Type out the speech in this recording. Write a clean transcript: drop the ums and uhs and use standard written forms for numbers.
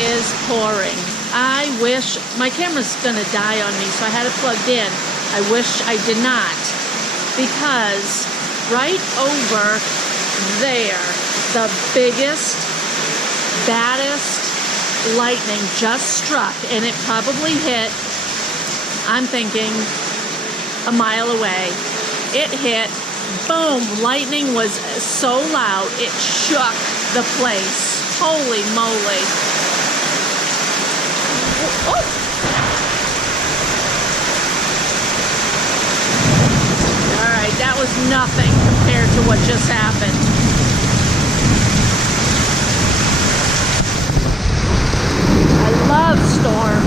is pouring. I wish, my camera's gonna die on me, so I had it plugged in. I wish I did not, because right over there, the biggest, baddest lightning just struck, and it probably hit, I'm thinking, a mile away. It hit, boom, lightning was so loud, it shook the place. Holy moly. Oh. All right, that was nothing compared to what just happened. I love storms.